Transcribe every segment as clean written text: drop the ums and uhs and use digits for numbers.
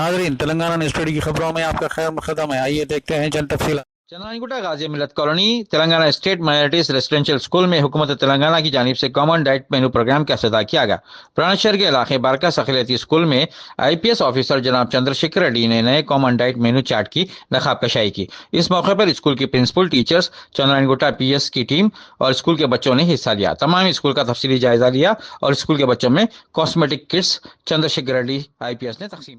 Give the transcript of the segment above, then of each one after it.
नाजरीन, तेलंगाना स्टडी की खबरों में आपका खैर मकदम है। आइए देखते हैं चंद तफसीलात। चंद्रायनगुटा गाजी मिलत colony Telangana state minorities residential school में हुकूमत तेलंगाना की जानिब से कॉमन डाइट मेनू प्रोग्राम का इफ्तिताह किया गया। प्राणशहर के इलाके बारका सखिलती स्कूल में IPS ऑफिसर जनाब चंद्रशेखर रेड्डी ने नए कॉमन डाइट मेनू चार्ट की नकाब कशाई की। इस मौके पर स्कूल की प्रिंसिपल, टीचर्स, चंद्रायनगुटा PS की टीम और स्कूल के बच्चों ने हिस्सा लिया। तमाम स्कूल का तफसीली जायजा लिया और स्कूल के बच्चों में cosmetic kits Chandrashekar Reddy IPS ने तकसीम।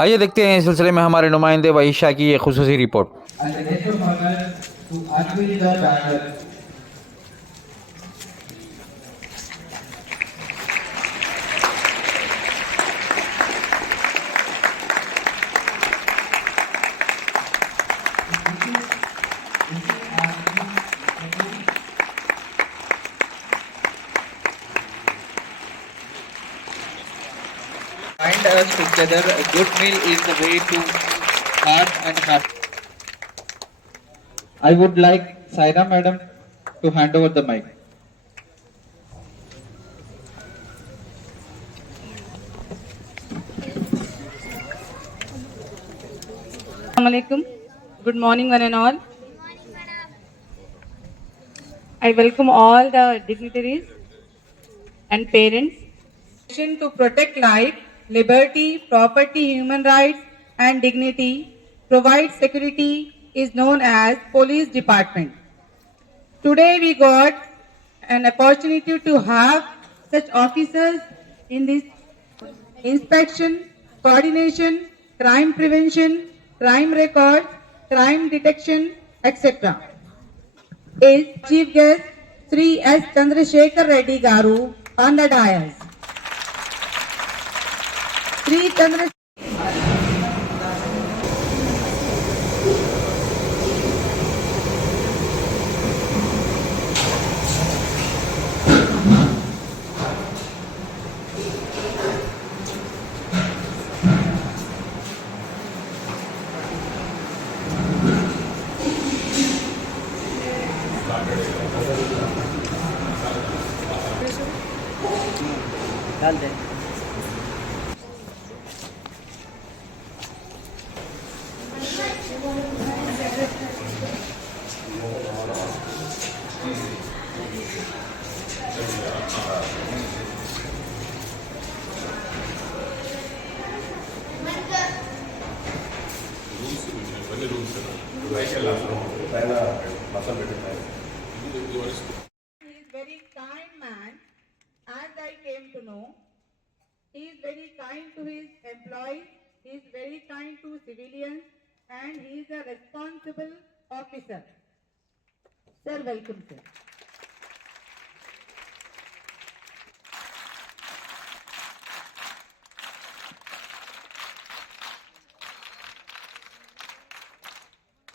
आइए देखते हैं इस सिलसिले में हमारे नुमाइंदे वहीशा की ये खुसूसी report. As a guest of honor to Advaita Bangalore. Bind us together. A good meal is the way to heart and heart. I would like Saira Madam to hand over the mic. Assalamualaikum. Good morning, one and all. I welcome all the dignitaries and parents. Mission to protect life, liberty, property, human rights, and dignity, provide security is known as Police Department. Today we got an opportunity to have such officers in this inspection, coordination, crime prevention, crime record, crime detection, etc. Is Chief Guest Sri S. Chandrasekhar Reddy Garu on the dais. Sri Chandrasekhar He is very kind man, as I came to know. He is very kind to his employees, he is very kind to civilians, and he is a responsible officer. Sir, welcome, sir.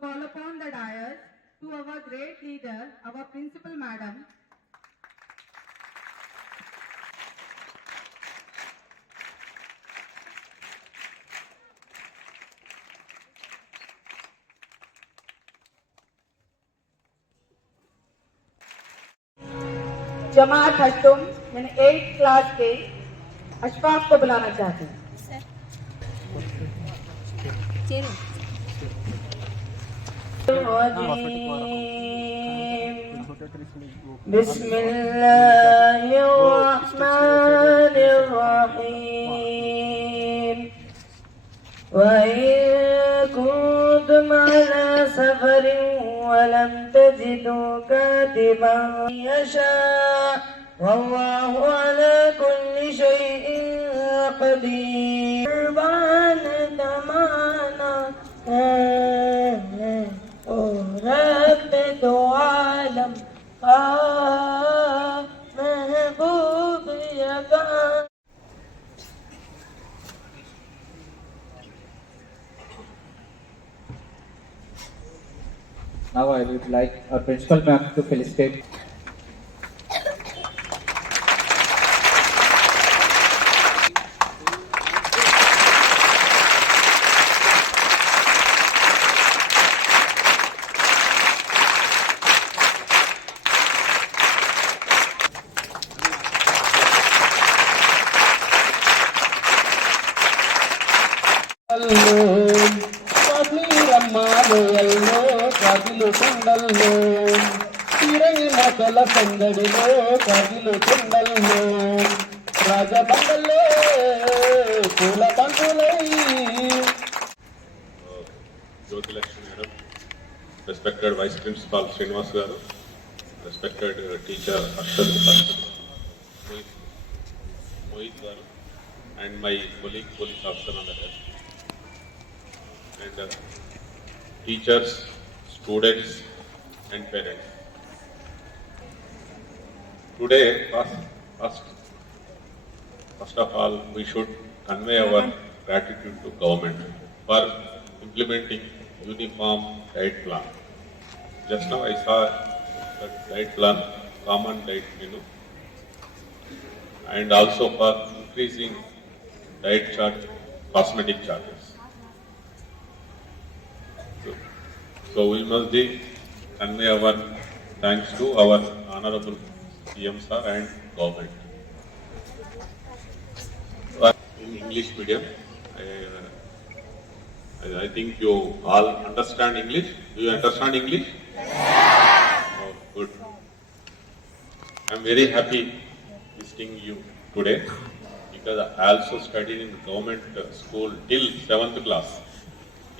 Call upon the dais to our great leader, our principal madam. जमात हश्तुम मैंने 8th class के अशफाक को बुलाना चाहती हूँ। बिस्मिल्लाहिर्रहमानिर्रहीम वइन कुंतुम अला सफरिन वलम तजिदू कातिबन यशा वल्लाहु अला कुल्ली शैइन क़दीर बान तमाना रब दो आलम महबूब यगा। Now I would like our principal ma'am to felicitate. రమ్మాలోయల్లో కదిలు కుండల్లో తిరగి మొదల సందడిలో కదిలు కుండల్లో రాజబండల్లో పూల బంధులై Jyotilakshmi Madam, respected Vice Principal Srinivas Garu, respected teacher Arshad Mohit Garu, and my colleague police officer on the desk, and teachers, students, and parents. Today, first of all, we should convey our gratitude to government for implementing uniform diet plan. Just now I saw that diet plan, common diet menu, and also for increasing diet charge, cosmetic charges. So we must convey our thanks to our Honorable CM Sir and government. In English medium, I think you all understand English. Do you understand English? Oh, good. I am very happy visiting you today because I also studied in government school till 7th class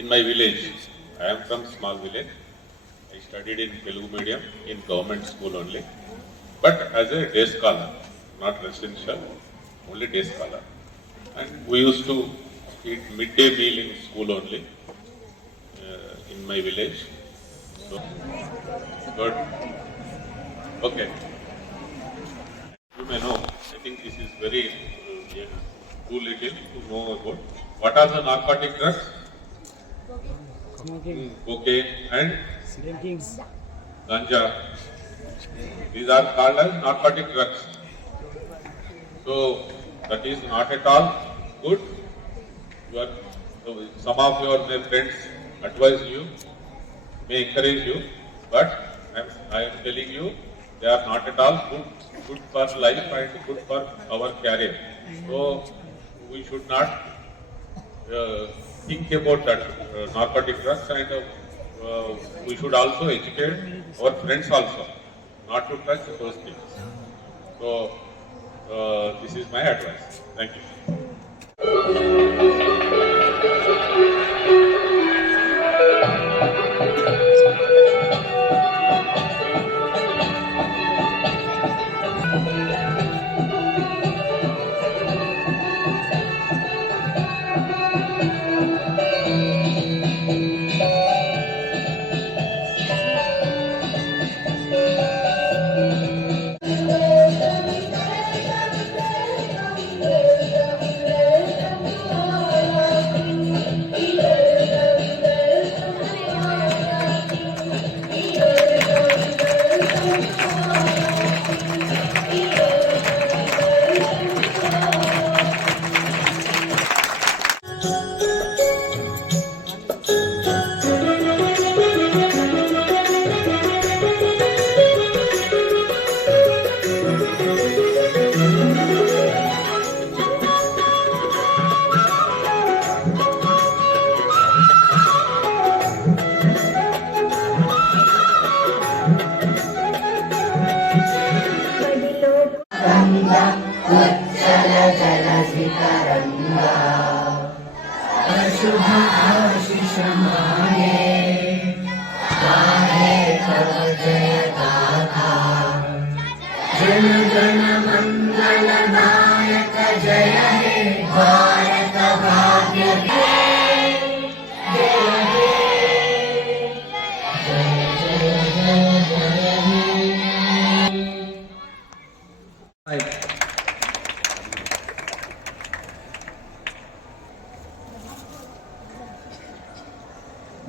in my village. I am from small village. I studied in Telugu medium in government school only, but as a day scholar, not residential, only day scholar. And we used to eat midday meal in school only in my village. So, good. Okay. You may know, I think this is very too little to know about. What are the narcotic drugs? Cocaine and ganja. These are called as narcotic drugs. So that is not at all good. Some of your friends advise you, may encourage you, but I am telling you, they are not at all good for life and good for our career. So we should not think about that narcotic drugs, and we should also educate our friends also not to touch those things. So this is my advice. Thank you.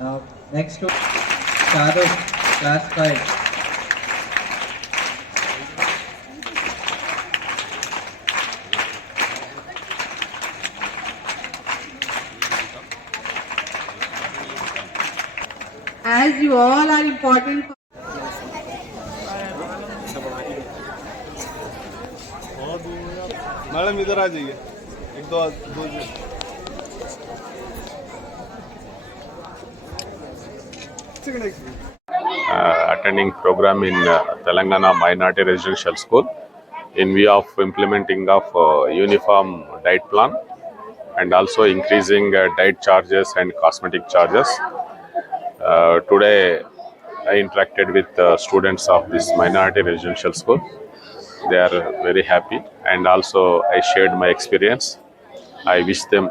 Now, next to Shaduk, class 5. As you all are important for madam इधर आ जाइए, एक दो attending program in Telangana Minority Residential School in view of implementing of uniform diet plan and also increasing diet charges and cosmetic charges. Today I interacted with students of this minority residential school. They are very happy and also I shared my experience. I wish them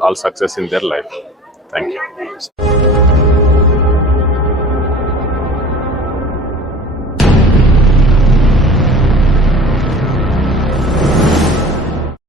all success in their life. Thank you.